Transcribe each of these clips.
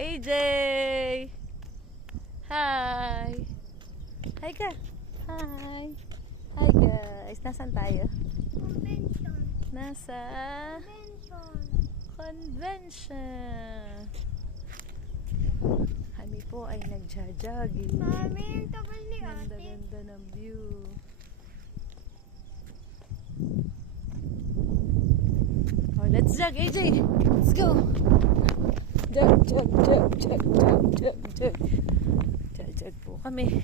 AJ! Hi! Hi ka! Hi! Hi guys! Nasaan tayo? Convention. Nasa convention. Kami po ay nagja-jogging. Mami, ang tagal ni ate. Ganda-ganda ng view. Oh, let's jog, AJ! Let's go! Jog, jog, jog, jog, jog, jog, jog. Jog po kami.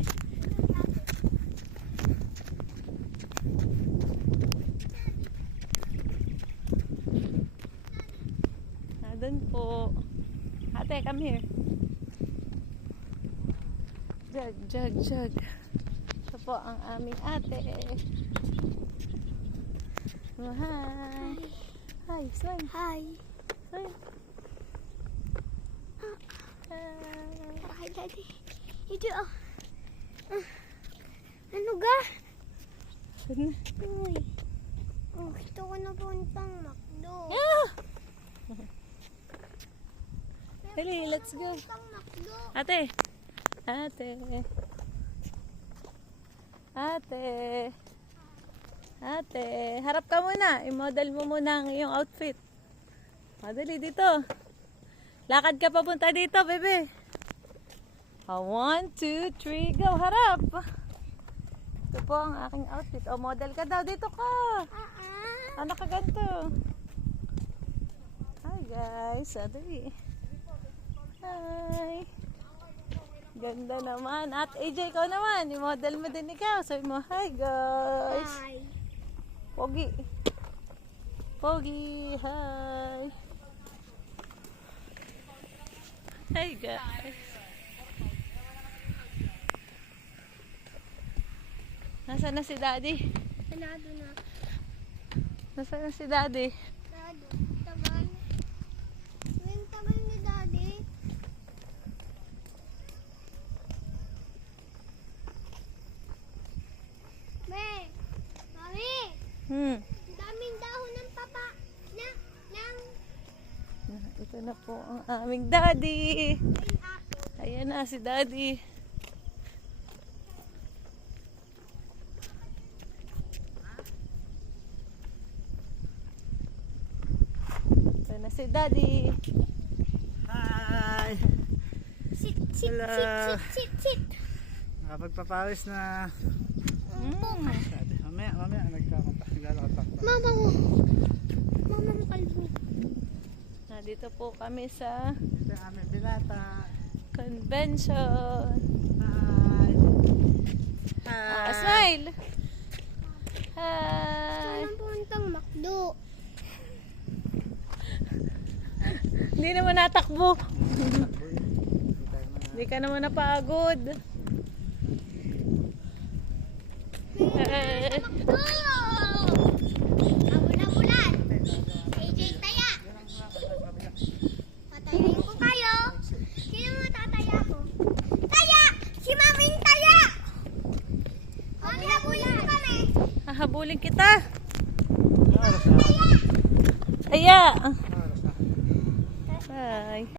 Doon po. Ate, come here. Jog, jog, jog. Ito po ang aming ate. Oh, hi. Hi, swim. Hi. Swim. Hi. Hi, daddy. Ito oh. Ano ga? Saan na? Uy. Oh, gusto ko na puntang McDo. Ah! Dali, let's go. Puntang McDo. Ate. Ate. Ate. Ate. Harap ka muna. I-model mo muna ang iyong outfit. Madali dito. Lakad ka papunta dito, bebe. 1, 2, 3, go. Harap. Ito po ang aking outfit. O, model ka daw. Dito ka. Ano ka ganito? Hi, guys. Adali. Hi. Ganda naman. At AJ, ikaw naman. I-model mo din ikaw. Sabi mo, hi, guys. Hi. Pogi. Pogi. Hi. Hi, guys. Nasaan na si Daddy? Sanado na. Nasaan na si Daddy? Sanado. Tagal. Yung tagal ni daddy. Be. Mami. Hmm. Ang daming dahon ng papa. Ng Ito na po ang aming Daddy. apple. Ayan na si Daddy. Ito na si Daddy. Hi! Sit, sit, Hello. sit, sit, sit, sit. Nakapagpapawis na. Mm. Mamaya, naglalakad pa. Mama mo. Mama mo kalbo. Nandito po kami sa Ito yung aming binata. convention. Hi! Smile! Hi! Saan ang puntang McDo? Hindi naman natakbo. Hindi ka naman napagod. McDo! Abulan-bulan. AJ Taya. Tatayain ko kayo. Sino mo tataya ko? Taya! Si Maming Taya! Mami, habulin mo kami. Hahabulin kita. Oras na. Aya. Oras na. Hi.